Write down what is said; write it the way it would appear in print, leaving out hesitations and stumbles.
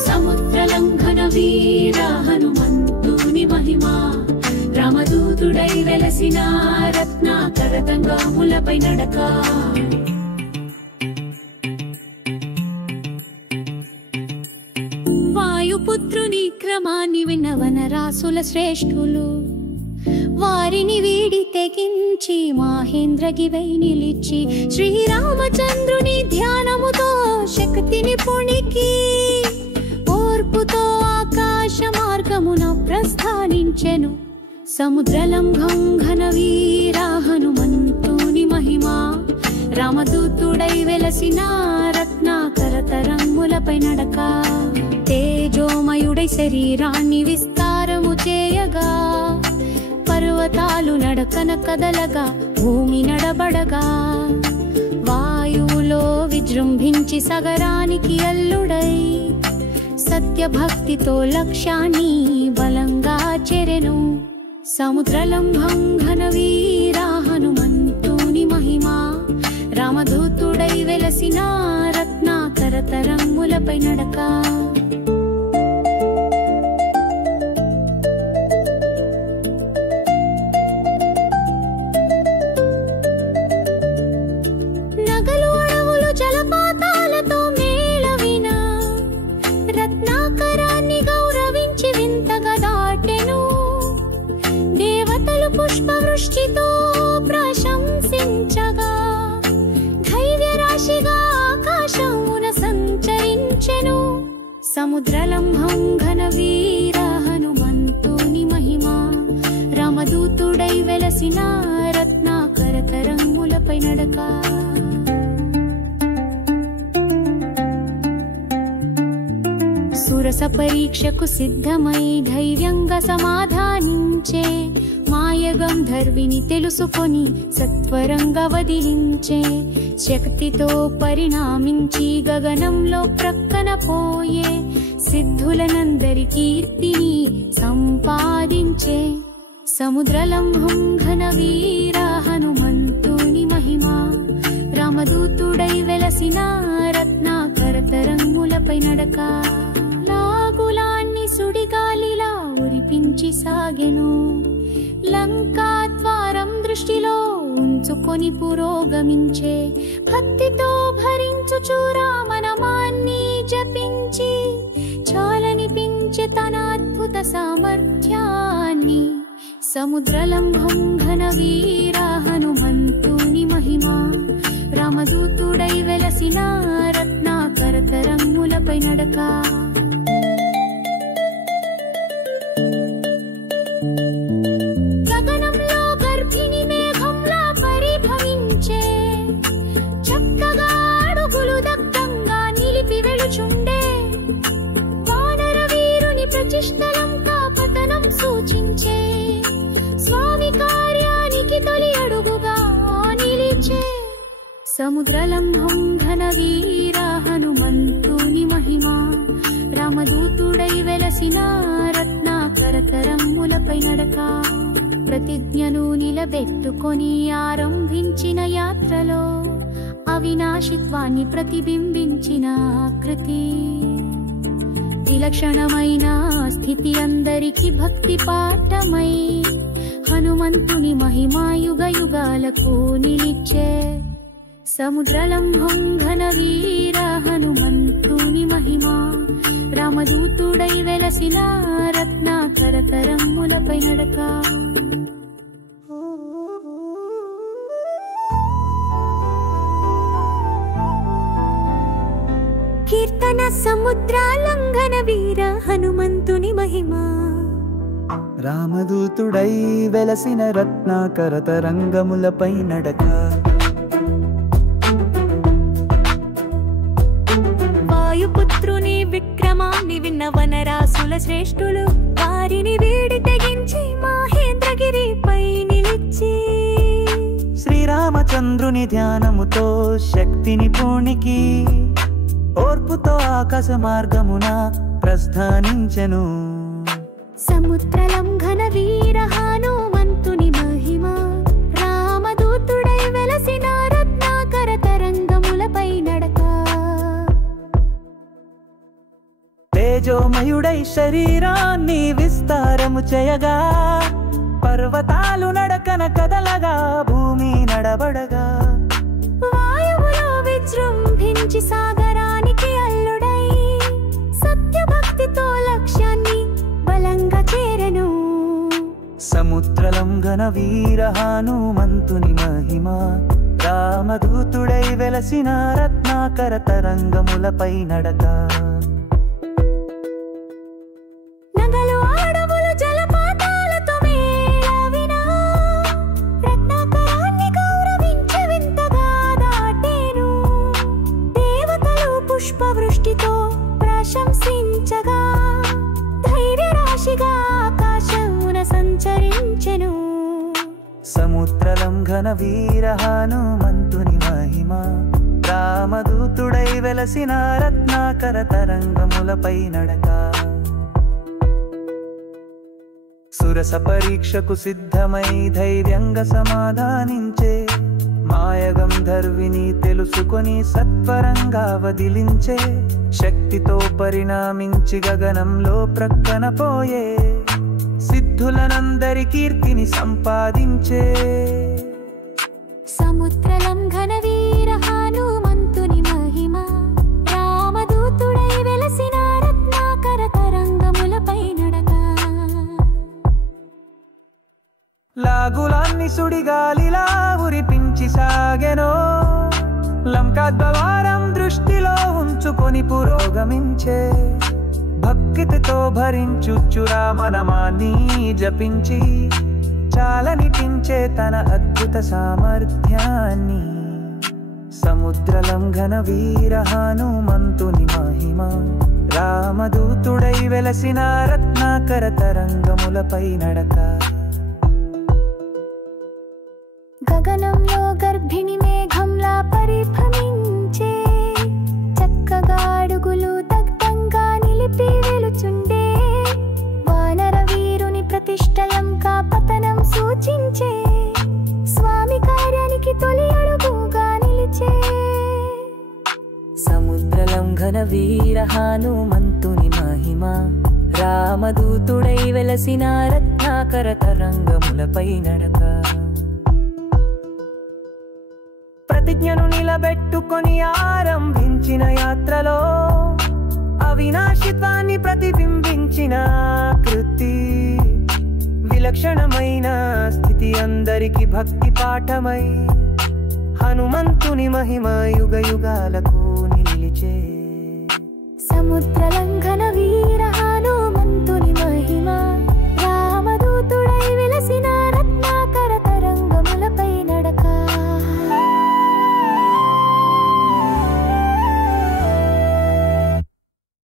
సముద్రలంఘన వీర హనుమంతుని మహిమా రామదూతుడై వెలసిన రత్నాకర తంగాములపై నడక వాయుపుత్రుని క్రమాన్ని విన్న వనరాసుల శ్రేష్ఠులు వారిని వీడి తెగించి మహేంద్రగివై నిలిచి శ్రీరామచంద్రుని ధ్యానముతో శక్తిని పుణికి ఓర్పుతో ఆకాశ మార్గమున ప్రస్థానించెను సముద్రలంఘం ఘన వీర హనుమంతుని మహిమా రామదూతుడై వెలసిన రత్నాకర తరంగులపై నడక తేజోమయుడై శరీరాన్ని విస్తారము చేయగా పర్వతాలు నడకన కదలగా భూమి నడబడగా వాయువులో విజృంభించి సగరానికి అల్లుడై సత్యభక్తితో లక్ష్యాన్ని బలంగా చెరెను సముద్రలంఘం ఘన వీర హనుమంతుని మహిమా రామదూతుడై వెలసిన రత్నాకర తరంగులపై నడక నగలు అడవులు జలపాతాలతో మేళవిన రత్నాకరాన్ని గౌరవించి వింతగా దాటెను దేవతలు పుష్పవృష్టితో ప్రశంసించగా ధైర్యరాశిగా ఆకాశమున సంచరించెను సముద్రలంఘం ఘన వీర హనుమంతుని మహిమా రామదూతుడై వెలసిన రత్నాకర తరంగులపై నడక సురస పరీక్షకు సిద్ధమై ధైర్యంగా సమాధానించే మాయగంధర్విని తెలుసుకొని సత్వరంగా వదిలించే శక్తితో పరిణామించి గగనంలో ప్రక్కన పోయే సిద్ధులనందరి కీర్తిని సంపాదించే సముద్రలంఘం ఘన వీర హనుమంతుని మహిమా రామదూతుడై వెలసిన రత్నాకర తరంగులపై నడక లాగులాన్ని సుడిగాలిలా ఉరిపించి సాగెను లంకా ద్వారం దృష్టిలో ఉంచుకొని పురోగమించే భక్తితో భరించుచు రామనామాన్ని జపించి చాలనిపించే తన అద్భుత సామర్థ్యాన్ని సముద్రలంఘం ఘన వీర హనుమంతుని మహిమా రామదూతుడై వెలసిన రత్నాకర తరంగులపై నడక గగనంలో గర్భిణి మేఘంలా పరిభవించే చక్కగా అడుగులు దగ్ధంగా నిలిపి వెళుచుండే వానర వీరుని ప్రతిష్టలంకా పతనం సూచించే స్వామి కార్యానికి తొలి అడుగుగా నిలిచే సముద్రలంఘం ఘన వీర హనుమంతుని మహిమా రామదూతుడై వెలసిన రత్నాకర తరంగులపై నడక ప్రతిజ్ఞను నిలబెట్టుకొని ఆరంభించిన యాత్రలో అవినాశిత్వాన్ని ప్రతిబింబించిన ఆకృతి విలక్షణమైన స్థితి అందరికి భక్తి పాఠమై హనుమంతుని మహిమా యుగ యుగాలకు నిలిచే సముద్రలంఘం ఘన వీర హనుమంతుని మహిమా రామదూతుడై వెలసిన రత్నాకర తరంగులపై నడక కీర్తన సముద్రాలంఘన వీర హనుమంతుని మహిమా రామదూతుడై వెలసిన రత్నాకర తరంగములపై నడక వాయుపుత్రుని విక్రమాన్ని విన్న వనరాసుల శ్రేష్ఠులు వారిని వీడి తెగించి మహేంద్రగిరిపై నిలిచి శ్రీరామచంద్రుని ధ్యానముతో శక్తిని పూనికి ఓర్పుతో ఆకాశ మార్గమున ప్రస్థానించెను సముద్రలంఘన వీర హనుమ తేజోమయుడై శరీరాన్ని విస్తారము చేయగా, పర్వతాలు నడకన కదలగా, భూమి నడబడగా, వాయువులో విజృంభించి సాగరానికి అల్లుడై, సత్యభక్తితో లక్ష్యాన్ని బలంగా చేరెను. సముద్రలంఘన వీర హనుమంతుని మహిమ, రామదూతుడై వెలసిన రత్నాకర తరంగములపై నడక. నగలు అడవులు జలపాతాలతో మేళవినా, రత్నాకరాన్ని గౌరవించి వింతగా దాటేను. దేవతలు పుష్పవృష్టితో ప్రశంసించగా, ధైర్యరాశిగా ఆకాశమున సంచరించెను. సముద్రలంఘన వీర హనుమంతుని మహిమ, రామదూతుడై వెలసిన రత్నాకర తరంగములపై నడక. సురస పరీక్షకు సిద్ధమై ధైర్యంగా సమాధానించే, మాయగంధర్విని తెలుసుకొని సత్వరంగా వదిలించే, శక్తితో పరిణామించి గగనంలో ప్రక్కన పోయే, సిద్ధులనందరి కీర్తిని సంపాదించే. సముద్రలంఘన వీర హనుమంతుని మహిమ, రామదూతుడై వెలసిన రత్నాకర తరంగములపై నడక. లాగులాన్ని సుడిగాలిలా ఉరిపించి సాగెనో, లంకాద్వారం దృష్టిలో ఉంచుకొని పురోగమించే, భక్తితో భరించుచు రామనామాన్ని జపించి, చాలనిపించే తన అద్భుత సామర్థ్యాన్ని. సముద్రలంఘన వీర హనుమంతుని మహిమ, రామదూతుడై వెలసిన రత్నాకర తరంగములపై నడక. గగనంలో గర్భిణి మేఘంలా పరిభ్రమించే, చక్కగా అడుగులు దగ్ధంగా నిలిపి వెలుచుండే, వానర వీరుని ప్రతిష్టలంకా పతనం సూచించే, స్వామి కార్యానికి తొలి అడుగుగా నిలిచే. సముద్రలంఘన వీర హనుమంతుని మహిమ, రామదూతుడై వెలసిన రత్నాకర తరంగములపై నడక. ప్రతిజ్ఞను నిలబెట్టుకొని ఆరంభించిన యాత్రలో, అవినాశిత్వాన్ని ప్రతిబింబించిన కృతి, విలక్షణమైన స్థితి అందరికి భక్తి పాఠమై, హనుమంతుని మహిమ యుగ యుగాలకు నిలిచే. సముద్రలంఘన వీర